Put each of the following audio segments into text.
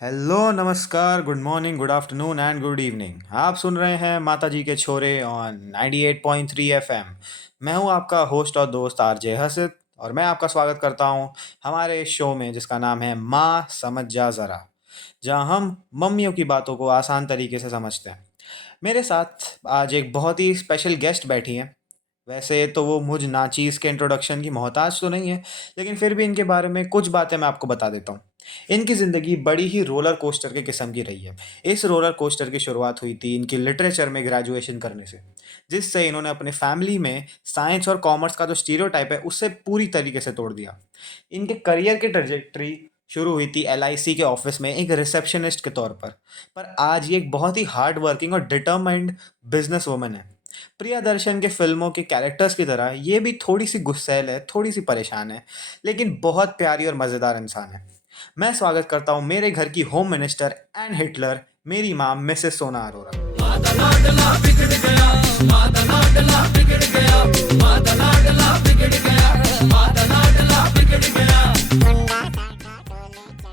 Hello, नमस्कार, good morning, good afternoon and good evening. आप सुन रहे हैं माता जी के छोरे ऑन 98.3 एफएम। मैं हूं आपका होस्ट और दोस्त आरजे हसित और मैं आपका स्वागत करता हूं हमारे इस शो में जिसका नाम है माँ समझ जा ज़रा, जहां हम मम्मियों की बातों को आसान तरीके से समझते हैं। मेरे साथ आज एक बहुत ही स्पेशल गेस्ट बैठी हैं। वैसे तो वो मुझ नाचीज़ के इंट्रोडक्शन की मोहताज तो नहीं है, लेकिन फिर भी इनके बारे में कुछ बातें मैं आपको बता देता हूँ। इनकी ज़िंदगी बड़ी ही रोलर कोस्टर के किस्म की रही है। इस रोलर कोस्टर की शुरुआत हुई थी इनकी लिटरेचर में ग्रेजुएशन करने से, जिससे इन्होंने अपने फैमिली में साइंस और कॉमर्स का जो स्टीरियोटाइप है उससे पूरी तरीके से तोड़ दिया। इनके करियर की ट्रेजेक्टरी शुरू हुई थी एलआईसी के ऑफिस में एक रिसेप्शनिस्ट के तौर पर आज ये एक बहुत ही हार्ड वर्किंग और डिटरमाइंड बिजनेस वुमन है। प्रियदर्शन के फिल्मों के कैरेक्टर्स की तरह ये भी थोड़ी सी गुस्सैल है, थोड़ी सी परेशान है, लेकिन बहुत प्यारी और मज़ेदार इंसान है। मैं स्वागत करता हूँ मेरे घर की होम मिनिस्टर एंड हिटलर, मेरी माँ मिसेस सोना अरोरा।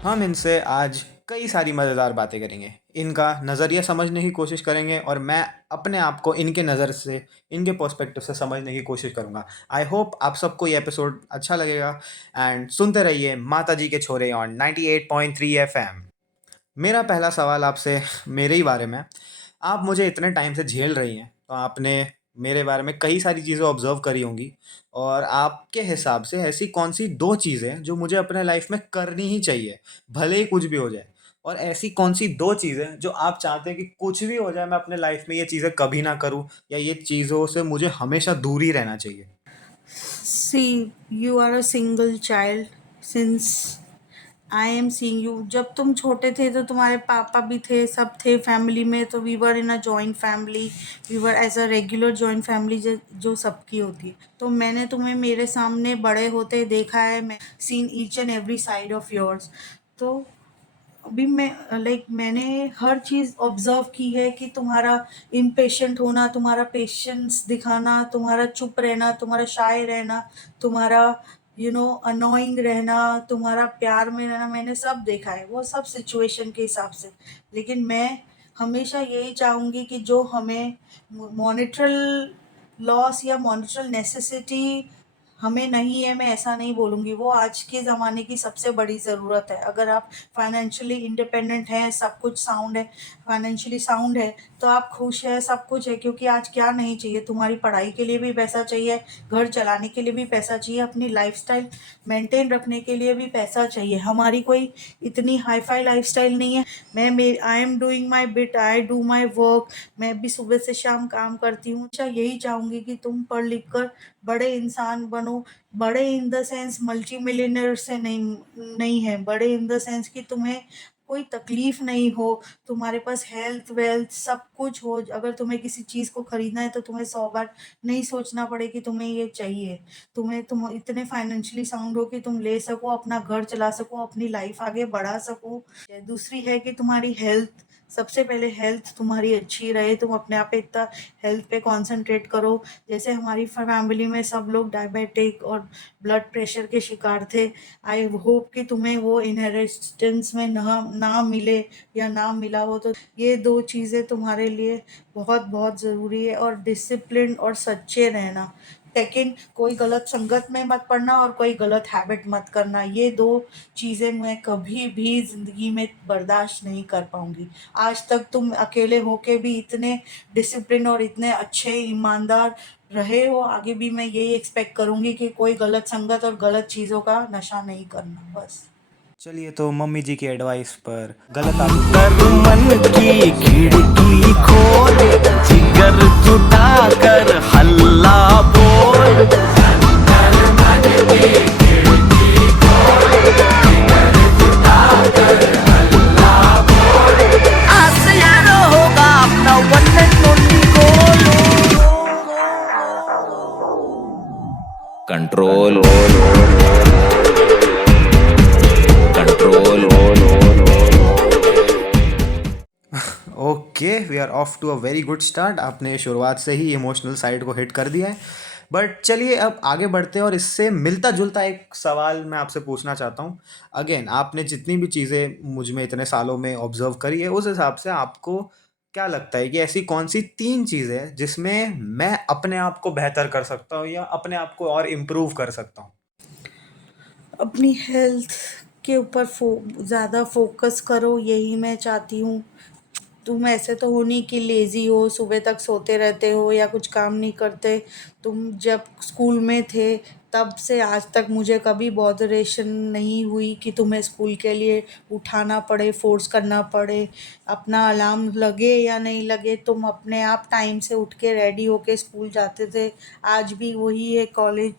हम इनसे आज कई सारी मज़ेदार बातें करेंगे, इनका नज़रिया समझने की कोशिश करेंगे और मैं अपने आप को इनके नज़र से, इनके पर्सपेक्टिव से समझने की कोशिश करूँगा। आई होप आप सबको ये एपिसोड अच्छा लगेगा एंड सुनते रहिए माता जी के छोरे ऑन 98.3 एफएम। मेरा पहला सवाल आपसे मेरे ही बारे में। आप मुझे इतने टाइम से झेल रही हैं, तो आपने मेरे बारे में कई सारी चीज़ें ऑब्ज़र्व करी होंगी और आपके हिसाब से ऐसी कौन-सी 2 चीज़ें जो मुझे अपने लाइफ़ में करनी ही चाहिए, भले ही कुछ भी हो जाए? और ऐसी कौन-सी 2 चीज़ें जो आप चाहते हैं कि कुछ भी हो जाए मैं अपने लाइफ़ में ये चीज़ें कभी ना करूँ या ये चीज़ों से मुझे हमेशा दूर ही रहना चाहिए? See, you are a single child since I am seeing you. जब तुम छोटे थे तो तुम्हारे पापा भी थे, सब थे फैमिली में, तो we were in a joint family. We were as a regular joint family जो सबकी होती है। तो मैंने तुम्हें मेरे सामने बड़े होते देखा है, मैं seen each and every side of yours. तो अभी मैंने हर चीज़ ऑब्जर्व की है कि तुम्हारा इम्पेशेंट होना, तुम्हारा पेशेंस दिखाना, तुम्हारा चुप रहना, तुम्हारा शाय रहना, तुम्हारा अनोइंग रहना, तुम्हारा प्यार में रहना, मैंने सब देखा है, वो सब सिचुएशन के हिसाब से। लेकिन मैं हमेशा यही चाहूँगी कि जो हमें मॉनेटरल लॉस या मॉनेटरल नेसेसिटी हमें नहीं है, मैं ऐसा नहीं बोलूँगी, वो आज के ज़माने की सबसे बड़ी ज़रूरत है। अगर आप फाइनेंशियली इंडिपेंडेंट हैं, सब कुछ साउंड है, फाइनेंशियली साउंड है, तो आप खुश हैं, सब कुछ है। क्योंकि आज क्या नहीं चाहिए, तुम्हारी पढ़ाई के लिए भी पैसा चाहिए, घर चलाने के लिए भी पैसा चाहिए, अपनी लाइफस्टाइल मेंटेन रखने के लिए भी पैसा चाहिए। हमारी कोई इतनी हाई फाई लाइफस्टाइल नहीं है। I am doing my bit, I do my work. मैं भी सुबह से शाम काम करती हूँ। अच्छा, यही चाहूँगी कि तुम पढ़ लिख कर बड़े इंसान बनो। बड़े in the sense multi millionaire से नहीं है, बड़े इन द सेंस कि तुम्हें कोई तकलीफ नहीं हो, तुम्हारे पास हेल्थ वेल्थ सब कुछ हो। अगर तुम्हें किसी चीज़ को खरीदना है तो तुम्हें 100 बार नहीं सोचना पड़े कि तुम्हें ये चाहिए। तुम इतने फाइनेंशियली साउंड हो कि तुम ले सको, अपना घर चला सको, अपनी लाइफ आगे बढ़ा सको। दूसरी है कि तुम्हारी हेल्थ, सबसे पहले हेल्थ तुम्हारी अच्छी रहे। तुम अपने आप पे इतना हेल्थ पे कंसंट्रेट करो। जैसे हमारी फैमिली में सब लोग डायबिटिक और ब्लड प्रेशर के शिकार थे। आई होप कि तुम्हें वो इनहेरिटेंस में ना मिले या ना मिला हो। तो ये 2 चीज़ें तुम्हारे लिए बहुत बहुत ज़रूरी है। और डिसिप्लिन और सच्चे रहना। सेकेंड, कोई गलत संगत में मत पड़ना और कोई गलत हैबिट मत करना। ये 2 चीज़ें मैं कभी भी ज़िंदगी में बर्दाश्त नहीं कर पाऊँगी। आज तक तुम अकेले होके भी इतने डिसिप्लिन और इतने अच्छे ईमानदार रहे हो, आगे भी मैं यही एक्सपेक्ट करूँगी कि कोई गलत संगत और गलत चीज़ों का नशा नहीं करना, बस। चलिए, तो मम्मी जी की एडवाइस पर गलत आदतों से कर दूर रहने मन के लिए क्या की करना चाहिए? खिड़की खोल, जिगर जुटा कर हल्ला बोल। आसियाना होगा अपना one and only goal. Control control. Okay, we are off to a very good start. आपने शुरुआत से ही इमोशनल साइड को हिट कर दिया है। बट चलिए अब आगे बढ़ते हैं और इससे मिलता-जुलता एक सवाल मैं आपसे पूछना चाहता हूँ। अगेन आपने जितनी भी चीज़ें मुझ में इतने सालों में ऑब्ज़र्व करी है, उस हिसाब से आपको क्या लगता है कि ऐसी कौन-सी 3 चीज़ें हैं जिसमें मैं अपने आप को बेहतर कर सकता हूँ या अपने आप को और इम्प्रूव कर सकता हूँ? अपनी हेल्थ के ऊपर ज़्यादा फोकस करो, यही मैं चाहती हूँ। तुम ऐसे तो हो नहीं कि लेज़ी हो, सुबह तक सोते रहते हो या कुछ काम नहीं करते। तुम जब स्कूल में थे तब से आज तक मुझे कभी बॉदरेशन नहीं हुई कि तुम्हें स्कूल के लिए उठाना पड़े, फ़ोर्स करना पड़े। अपना अलार्म लगे या नहीं लगे, तुम अपने आप टाइम से उठ के रेडी होके स्कूल जाते थे। आज भी वही है, कॉलेज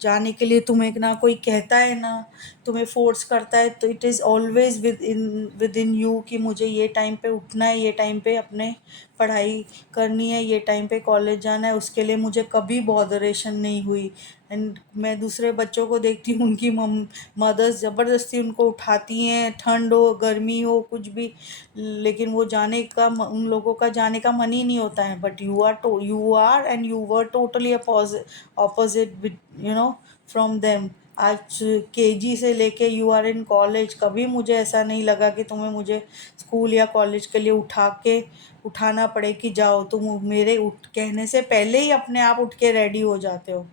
जाने के लिए तुम्हें ना कोई कहता है ना तुम्हें फ़ोर्स करता है, तो it is always with in you कि मुझे ये टाइम पे उठना है, ये टाइम पे अपने पढ़ाई करनी है, ये टाइम पे कॉलेज जाना है। उसके लिए मुझे कभी बॉदरेशन नहीं हुई। एंड मैं दूसरे बच्चों को देखती हूँ, उनकी मदर्स ज़बरदस्ती उनको उठाती हैं, ठंड हो गर्मी हो कुछ भी, लेकिन वो जाने का उन लोगों का जाने का मन ही नहीं होता है। But you are and you were totally opposite with from them. आज केजी से लेके यू आर इन कॉलेज, कभी मुझे ऐसा नहीं लगा कि तुम्हें मुझे स्कूल या कॉलेज के लिए उठाना पड़े कि जाओ। तुम मेरे उठ कहने से पहले ही अपने आप उठ के रेडी हो जाते हो।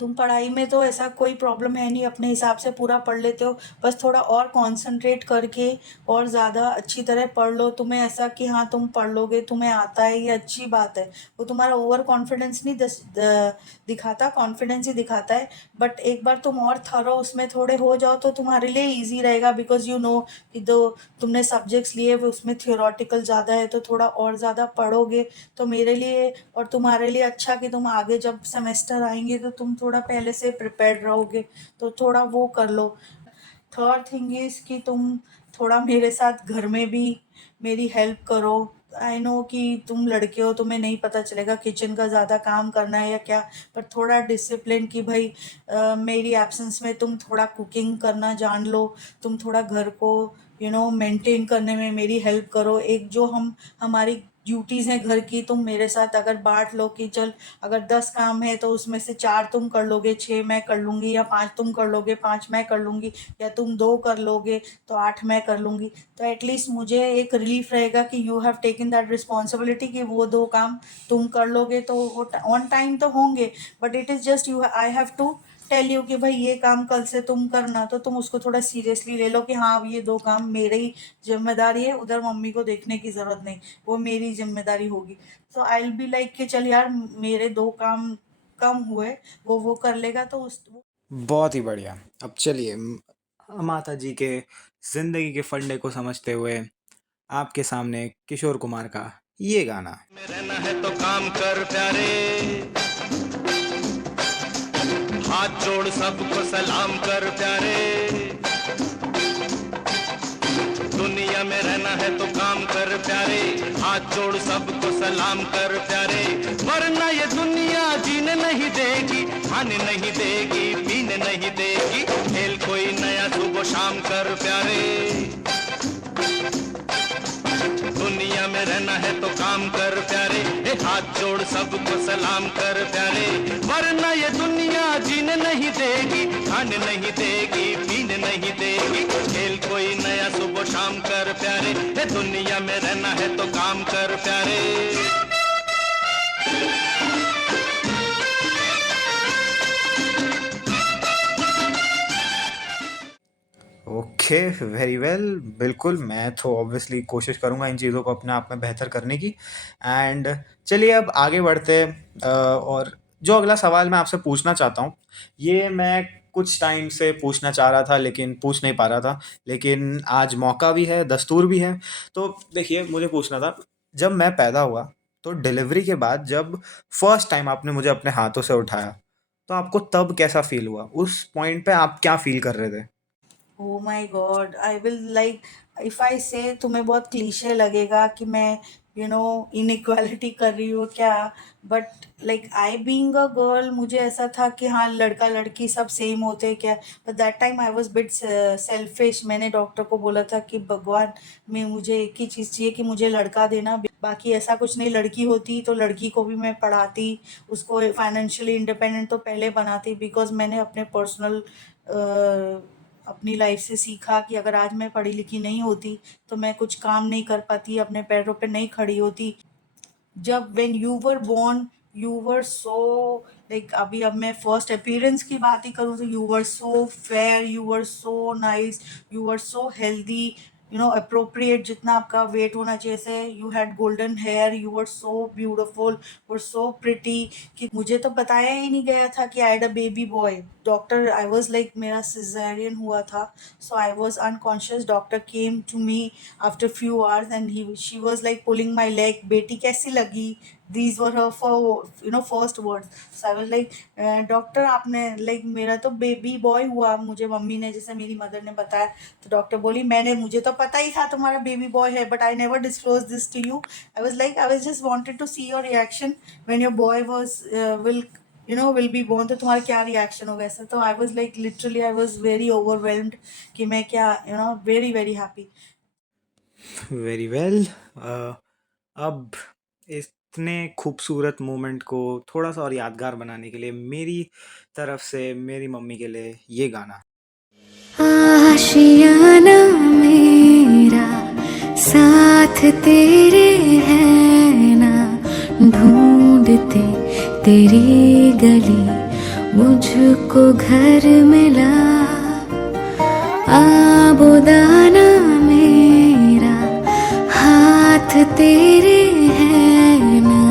तुम पढ़ाई में तो ऐसा कोई प्रॉब्लम है नहीं, अपने हिसाब से पूरा पढ़ लेते हो। बस थोड़ा और कंसंट्रेट करके और ज़्यादा अच्छी तरह पढ़ लो। तुम्हें ऐसा कि हाँ तुम पढ़ लोगे, तुम्हें आता है, ये अच्छी बात है। वो तुम्हारा ओवर कॉन्फिडेंस नहीं दिखाता, कॉन्फिडेंस ही दिखाता है। बट एक बार तुम और थरो उसमें थोड़े हो जाओ तो तुम्हारे लिए ईजी रहेगा, बिकॉज यू नो कि दो तुमने सब्जेक्ट्स लिए हुए उसमें थियोरटिकल ज़्यादा है, तो थोड़ा और ज़्यादा पढ़ोगे तो मेरे लिए और तुम्हारे लिए अच्छा कि तुम आगे जब सेमेस्टर आएंगे तो तुम थोड़ा पहले से प्रिपेयर्ड रहोगे, तो थोड़ा वो कर लो। थर्ड थिंग इज़ कि तुम थोड़ा मेरे साथ घर में भी मेरी हेल्प करो। आई नो कि तुम लड़के हो, तुम्हें नहीं पता चलेगा किचन का ज़्यादा काम करना है या क्या, पर थोड़ा डिसिप्लिन कि भाई मेरी एब्सेंस में तुम थोड़ा कुकिंग करना जान लो। तुम थोड़ा घर को मेंटेन करने में मेरी हेल्प करो। एक जो हमारी ड्यूटीज़ हैं घर की, तुम मेरे साथ अगर बांट लो कि चल अगर 10 काम है तो उसमें से 4 तुम कर लोगे, 6 मैं कर लूँगी, या 5 तुम कर लोगे, 5 मैं कर लूँगी, या तुम 2 कर लोगे तो 8 मैं कर लूँगी। तो एटलीस्ट मुझे एक रिलीफ रहेगा कि you have taken that responsibility कि वो 2 काम तुम कर लोगे, तो वो ऑन टाइम तो होंगे। But it is just you I have to tell you कि भाई ये काम कल से तुम करना, तो तुम उसको थोड़ा सीरियसली ले लो कि हाँ अब ये 2 काम मेरे ही जिम्मेदारी है, उधर मम्मी को देखने की ज़रूरत नहीं, वो मेरी जिम्मेदारी होगी। सो आई विल बी लाइक कि चल यार मेरे 2 काम कम हुए, वो कर लेगा तो उस बहुत ही बढ़िया। अब चलिए माता जी के ज़िंदगी के फंडे को समझते हुए आपके सामने किशोर कुमार का ये गाना। में रहना है तो काम कर प्यारे, हाथ जोड़ सबको सलाम कर प्यारे। दुनिया में रहना है तो काम कर प्यारे, हाथ जोड़ सबको सलाम कर प्यारे। वरना ये दुनिया जीने नहीं देगी, खाने नहीं देगी, पीने नहीं देगी। खेल कोई नया सुबह शाम कर प्यारे। दुनिया में रहना है तो काम कर प्यारे, हाथ जोड़ सबको सलाम कर प्यारे। वरना ये दुनिया जीने नहीं देगी, खाने नहीं देगी, पीने नहीं देगी। खेल कोई नया सुबह शाम कर प्यारे, दुनिया में रहना है तो काम कर प्यारे। Okay, very well. बिल्कुल, मैं तो ऑब्वियसली कोशिश करूँगा इन चीज़ों को अपने आप में बेहतर करने की। एंड चलिए अब आगे बढ़ते हैं और जो अगला सवाल मैं आपसे पूछना चाहता हूँ, ये मैं कुछ टाइम से पूछना चाह रहा था लेकिन पूछ नहीं पा रहा था। लेकिन आज मौका भी है, दस्तूर भी है। तो देखिए मुझे पूछना था, जब मैं पैदा हुआ तो डिलीवरी के बाद जब फर्स्ट टाइम आपने मुझे अपने हाथों से उठाया, तो आपको तब कैसा फ़ील हुआ? उस पॉइंट पे आप क्या फ़ील कर रहे थे? Oh my God, I will like if I से तुम्हें बहुत क्लीशे लगेगा कि मैं इनइक्वालिटी कर रही हूँ क्या, but like I being a girl मुझे ऐसा था कि हाँ लड़का लड़की सब सेम होते हैं क्या। But that time I was bit selfish. मैंने डॉक्टर को बोला था कि भगवान मैं मुझे एक ही चीज़ चाहिए कि मुझे लड़का देना। बाकी ऐसा कुछ नहीं, लड़की होती तो लड़की को भी मैं पढ़ाती, उसको फाइनेंशियली इंडिपेंडेंट तो पहले बनाती, बिकॉज़ मैंने अपने पर्सनल अपनी लाइफ से सीखा कि अगर आज मैं पढ़ी लिखी नहीं होती तो मैं कुछ काम नहीं कर पाती, अपने पैरों पे नहीं खड़ी होती। जब when you were born you were so like, अभी अब मैं फर्स्ट अपीयरेंस की बात ही करूँ तो you were so fair, you were so nice, you were so healthy, you know appropriate जितना आपका वेट होना चाहिए से, you had golden hair, you were so beautiful, were so pretty, कि मुझे तो बताया ही नहीं गया था कि I had a baby boy. Doctor, I was like, मेरा सिजेरियन हुआ था, so I was unconscious. Doctor came to me after few hours and she was like pulling my leg, बेटी कैसी लगी, these were her first words. So I was like, doctor आपने like मेरा तो baby boy हुआ, मुझे mummy ने, जैसे मेरी मदर ने बताया, तो डॉक्टर बोली मुझे तो पता ही था तुम्हारा बेबी बॉय है, but I never disclose this to you. I was just wanted to see your reaction when your boy was will be born, तो तुम्हारा क्या रिएक्शन होगा ऐसा। तो I was like literally I was very overwhelmed कि मैं क्या, very very happy. Very well. अब इतने खूबसूरत मोमेंट को थोड़ा सा और यादगार बनाने के लिए मेरी तरफ से मेरी मम्मी के लिए ये गाना। आशियाना मेरा साथ तेरे है ना, ढूंढते तेरी गली मुझको घर मिला। आबोदाना मेरा हाथ तेरे है ना,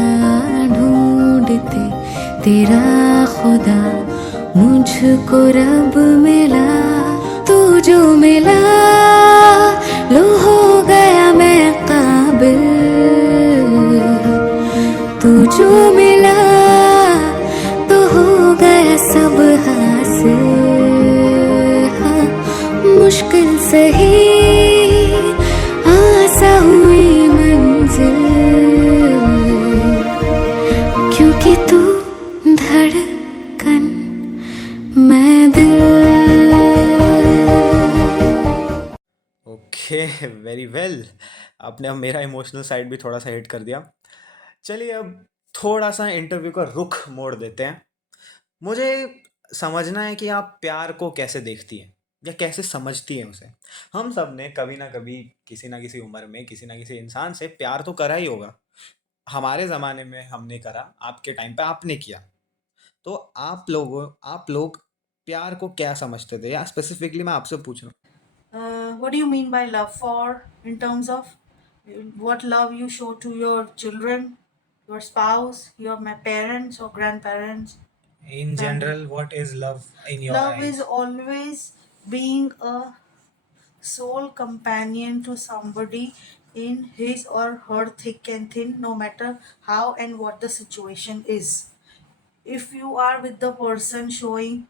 ढूंढते तेरा खुदा मुझको रब मिला। तू जो मिला लो हो गया मैं काबिल, तू जो मिला तो हो गया सब हासिल। हाँ, मुश्किल सही आसा हुई मंजिल, क्योंकि तू धड़कन मैं दिल। Okay, very well. आपने अब मेरा इमोशनल साइड भी थोड़ा सा हिट कर दिया। चलिए अब थोड़ा सा इंटरव्यू का रुख मोड़ देते हैं। मुझे समझना है कि आप प्यार को कैसे देखती हैं या कैसे समझती हैं उसे। हम सब ने कभी ना कभी किसी ना किसी उम्र में किसी ना किसी इंसान से प्यार तो करा ही होगा। हमारे ज़माने में हमने करा, आपके टाइम पे आपने किया। तो आप लोग प्यार को क्या समझते थे, या स्पेसिफिकली मैं आपसे पूछ रहा हूँ। What do you mean by love, for in terms of what love you show to your children, your spouse, your my parents or grandparents, In family? general, what is love in your Love is eyes? always being a sole companion to somebody in his or her thick and thin, no matter how and what the situation is. If you are with the person showing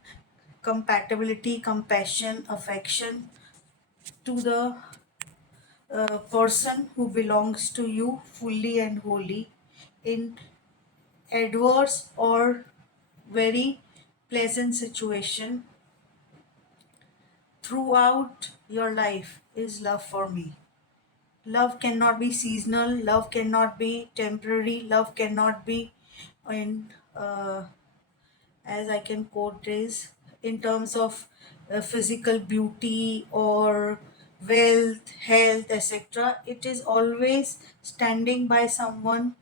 compatibility, compassion, affection to the person who belongs to you fully and wholly, in adverse or very pleasant situation throughout your life, is love for me. Love cannot be seasonal, love cannot be temporary, love cannot be in as I can quote is in terms of physical beauty or wealth, health, etc. It is always standing by someone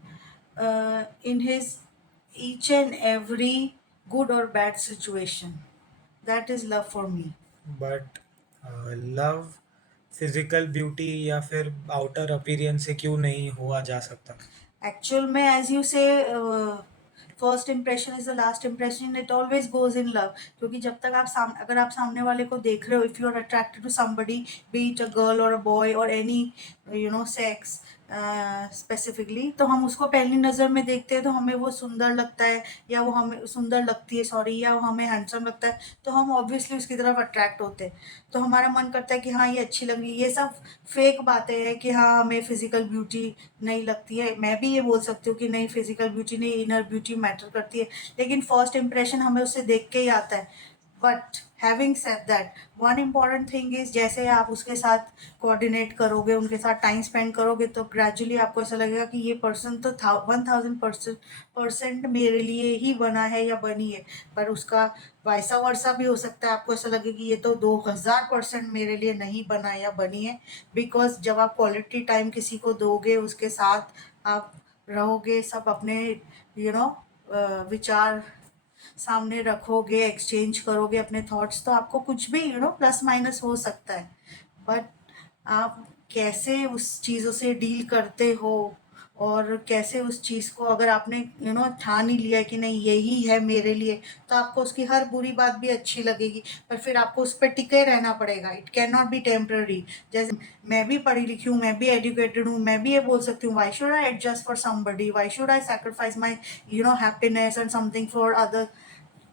in his each and every good or bad situation. That is love for me. But love physical beauty या फिर outer appearance से क्यों नहीं हुआ जा सकता? Actual में, as you say, first impression is the last impression, it always goes in love. क्योंकि जब तक अगर आप सामने वाले को देख रहे हो, if you are attracted to somebody, be it a girl और अ बॉय और एनी सेक्स स्पेसिफिकली, तो हम उसको पहली नज़र में देखते हैं तो हमें वो सुंदर लगता है, या वो हमें सुंदर लगती है, सॉरी, या वो हमें हैंडसम लगता है, तो हम ऑब्वियसली उसकी तरफ अट्रैक्ट होते हैं। तो हमारा मन करता है कि हाँ, ये अच्छी लग रही है। ये सब फेक बातें हैं कि हाँ, हमें फिजिकल ब्यूटी नहीं लगती है। मैं भी ये बोल सकती हूँ कि नहीं, फिजिकल ब्यूटी नहीं, इनर ब्यूटी मैटर करती है, लेकिन फर्स्ट इम्प्रेशन हमें उससे देख के ही आता है। But having said that, one important thing is, जैसे आप उसके साथ कोऑर्डिनेट करोगे, उनके साथ टाइम स्पेंड करोगे, तो ग्रेजुअली आपको ऐसा लगेगा कि ये पर्सन तो 1000% मेरे लिए ही बना है या बनी है। पर उसका वैसा वर्सा भी हो सकता है, आपको ऐसा लगे कि ये तो 2000% मेरे लिए नहीं बना है या बनी है। बिकॉज जब आप क्वालिटी टाइम किसी को दोगे, उसके साथ आप रहोगे, सब अपने विचार सामने रखोगे, एक्सचेंज करोगे अपने थॉट्स, तो आपको कुछ भी प्लस माइनस हो सकता है। बट आप कैसे उस चीज़ों से डील करते हो, और कैसे उस चीज़ को, अगर आपने ठान ही लिया कि नहीं यही है मेरे लिए, तो आपको उसकी हर बुरी बात भी अच्छी लगेगी, पर फिर आपको उस पर टिके रहना पड़ेगा। It can not be temporary. जैसे मैं भी पढ़ी लिखी हूँ, मैं भी एजुकेटेड हूँ, मैं भी ये बोल सकती हूँ, why should I adjust for somebody, why should I sacrifice my happiness and something for other,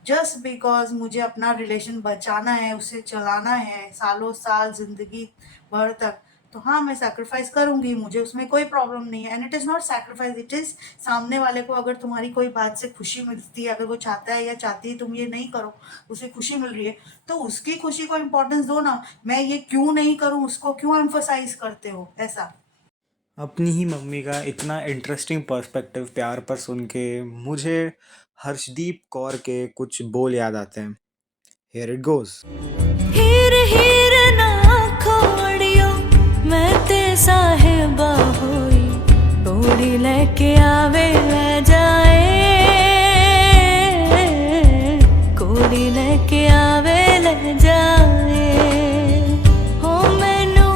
just because मुझे अपना रिलेशन बचाना है, उसे चलाना है सालों साल जिंदगी भर तक। तो हाँ, मैं सैक्रिफाइस करूंगी, मुझे उसमें कोई प्रॉब्लम नहीं है। And it is not sacrifice, it is सामने वाले को अगर तुम्हारी कोई बात से खुशी मिलती है, अगर वो चाहता है या चाहती है तुम ये नहीं करो, उसे खुशी मिल रही है, तो उसकी खुशी को इम्पोर्टेंस दो ना। मैं ये क्यों नहीं करूँ, उसको क्यों एम्फोसाइज करते हो ऐसा। अपनी ही मम्मी का इतना इंटरेस्टिंग पर्सपेक्टिव प्यार पर सुन के मुझे हर्षदीप कौर के कुछ बोल याद आते हैं। Here it goes. Heer Heer ना खोड़ियो मैं ते साहिबा होई, तोड़ी लेके आवे ले जाए, कोड़ी लेके आवे ले जाए, हो मैनू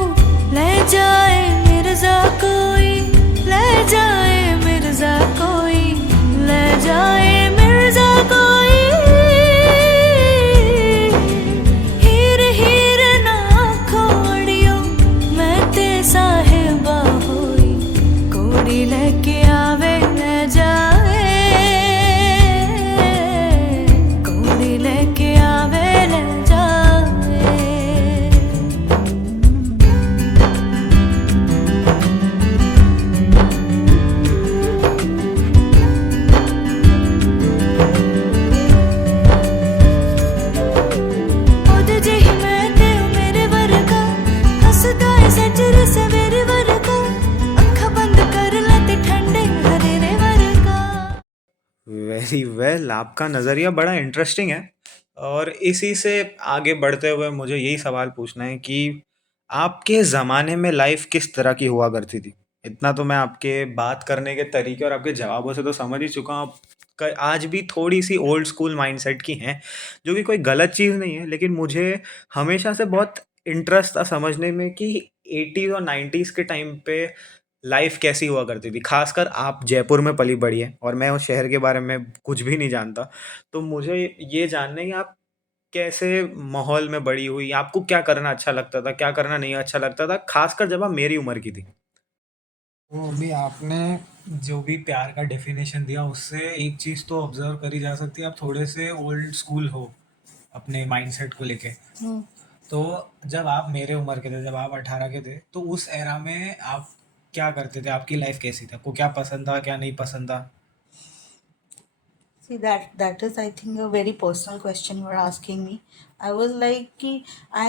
ले जाए मिर्जा कोई, ले जाए मिर्जा कोई, ले जाए मिर्जा कोई। हीर हीर ना खोड़ियो मैं ते साहिबा होई, कोड़ी लेके आवे ले जाए, कोड़ी लेके आवे ले जाए। ਉਹਦੇ ਜਿਹੀ ਮੈਂ ਤੇ ਉਹ ਮੇਰੇ ਵਰਗਾ, ਹੱਸਦਾ ਏ ਸੱਜਰੇ ਸਵੇਰੇ ਵਰਗਾ, ਅੱਖਾਂ ਬੰਦ ਕਰ ਲੈ ਤੇ ਠੰਡੇ ਹਨੇਰੇ ਵਰਗਾ। वेरी वेल, आपका नज़रिया बड़ा इंटरेस्टिंग है। और इसी से आगे बढ़ते हुए मुझे यही सवाल पूछना है कि आपके ज़माने में लाइफ किस तरह की हुआ करती थी। इतना तो मैं आपके बात करने के तरीके और आपके जवाबों से तो समझ ही चुका हूँ, आप आज भी थोड़ी सी ओल्ड स्कूल माइंडसेट की हैं, जो कि कोई गलत चीज़ नहीं है। लेकिन मुझे हमेशा से बहुत इंटरेस्ट था समझने में कि 80s और 90s के टाइम पे लाइफ कैसी हुआ करती थी। खासकर आप जयपुर में पली बड़ी हैं और मैं उस शहर के बारे में कुछ भी नहीं जानता। तो मुझे ये जानना है कि आप कैसे माहौल में बड़ी हुई, आपको क्या करना अच्छा लगता था, क्या करना नहीं अच्छा लगता था, खासकर जब आप मेरी उम्र की थी। तो अभी आपने जो भी प्यार का डेफिनेशन दिया उससे एक चीज़ तो ऑब्जर्व करी जा सकती है, आप थोड़े से ओल्ड स्कूल हो अपने माइंडसेट को लेके। तो जब आप मेरे उम्र के थे, जब आप 18 के थे, तो उस एरा में आप क्या करते थे, आपकी लाइफ कैसी थी, आपको क्या पसंद था क्या नहीं पसंद था? See, that is, I think, a very personal question you are asking me. I was like कि I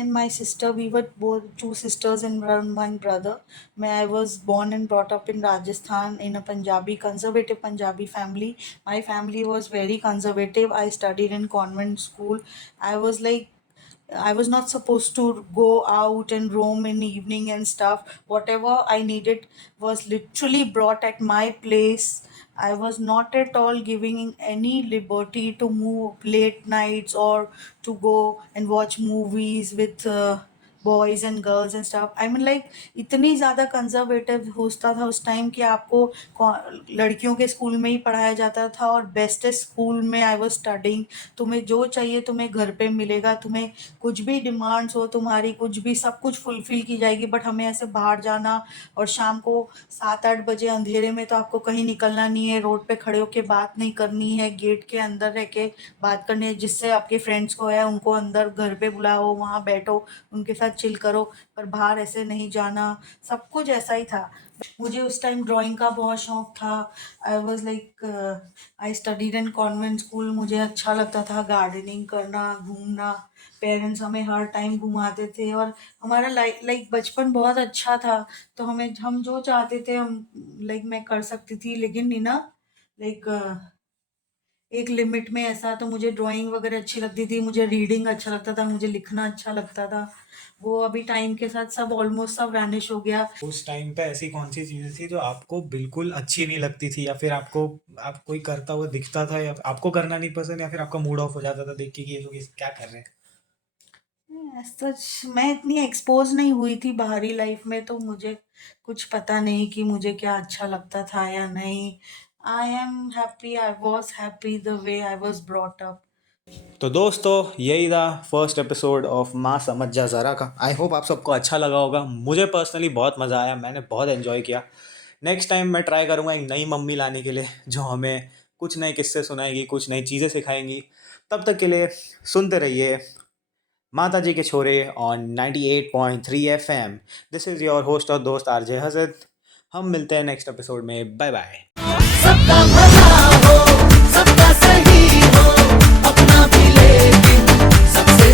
and my sister, we were both two sisters and one brother. I was born and brought up in Rajasthan in a conservative Punjabi family. My family was very conservative. I studied in convent school. I was like, I was not supposed to go out and roam in evening and stuff. Whatever I needed was literally brought at my place. I was not at all giving any liberty to move late nights or to go and watch movies with boys and girls and stuff. I mean like इतनी ज़्यादा conservative होता था उस time कि आपको लड़कियों के school में ही पढ़ाया जाता था, और बेस्टेस्ट स्कूल में आई वॉज स्टडिंग। तुम्हें जो चाहिए तुम्हें घर पे मिलेगा, तुम्हें कुछ भी डिमांड्स हो तुम्हारी, कुछ भी, सब कुछ फुलफिल की जाएगी। बट हमें ऐसे बाहर जाना, और शाम को 7-8 बजे अंधेरे में तो आपको कहीं निकलना नहीं है, रोड पे खड़े होके बात नहीं करनी है, गेट के अंदर रह के बात करनी है। जिससे आपके फ्रेंड्स को है उनको अंदर घर पे बुलाओ, वहाँ बैठो, उनके साथ चिल करो, पर बाहर ऐसे नहीं जाना, सब कुछ ऐसा ही था। मुझे उस टाइम ड्राइंग का बहुत शौक था। I was like I studied in convent school. मुझे अच्छा लगता था गार्डनिंग करना, घूमना। पेरेंट्स हमें हर टाइम घुमाते थे और हमारा लाइक बचपन बहुत अच्छा था। तो हम जो चाहते थे हम लाइक मैं कर सकती थी, लेकिन नहीं ना लाइक एक लिमिट में। ऐसा तो मुझे ड्राइंग वगैरह अच्छी लगती थी, मुझे रीडिंग अच्छा लगता था, मुझे लिखना अच्छा लगता था। वो अभी टाइम के साथ सब ऑलमोस्ट सब वैनिश हो गया। उस टाइम पे ऐसी कौन सी चीज़ें थी जो आपको बिल्कुल अच्छी नहीं लगती थी, या फिर आपको आप कोई करता हुआ दिखता था, या आपको करना नहीं पसंद, या फिर आपका मूड ऑफ हो जाता था देख के कि ये लोग क्या कर रहे हैं? सच मैं इतनी एक्सपोज नहीं हुई थी बाहरी लाइफ में, तो मुझे कुछ पता नहीं कि मुझे क्या अच्छा लगता था या नहीं। I am happy, I was happy the way I was brought up. तो दोस्तों यही था फर्स्ट एपिसोड ऑफ माँ समझ जा ज़रा का। आई होप आप सबको अच्छा लगा होगा। मुझे पर्सनली बहुत मज़ा आया, मैंने बहुत एंजॉय किया। नेक्स्ट टाइम मैं ट्राई करूँगा एक नई मम्मी लाने के लिए जो हमें कुछ नए किस्से सुनाएगी, कुछ नई चीज़ें सिखाएंगी। तब तक के लिए सुनते रहिए माता जी के छोरे on 98.3 FM। This is your host और दोस्त आरजे हसद। हम मिलते हैं नेक्स्ट एपिसोड में। Bye bye. सबका भला हो, सबका सही हो, अपना भी लेकिन सबसे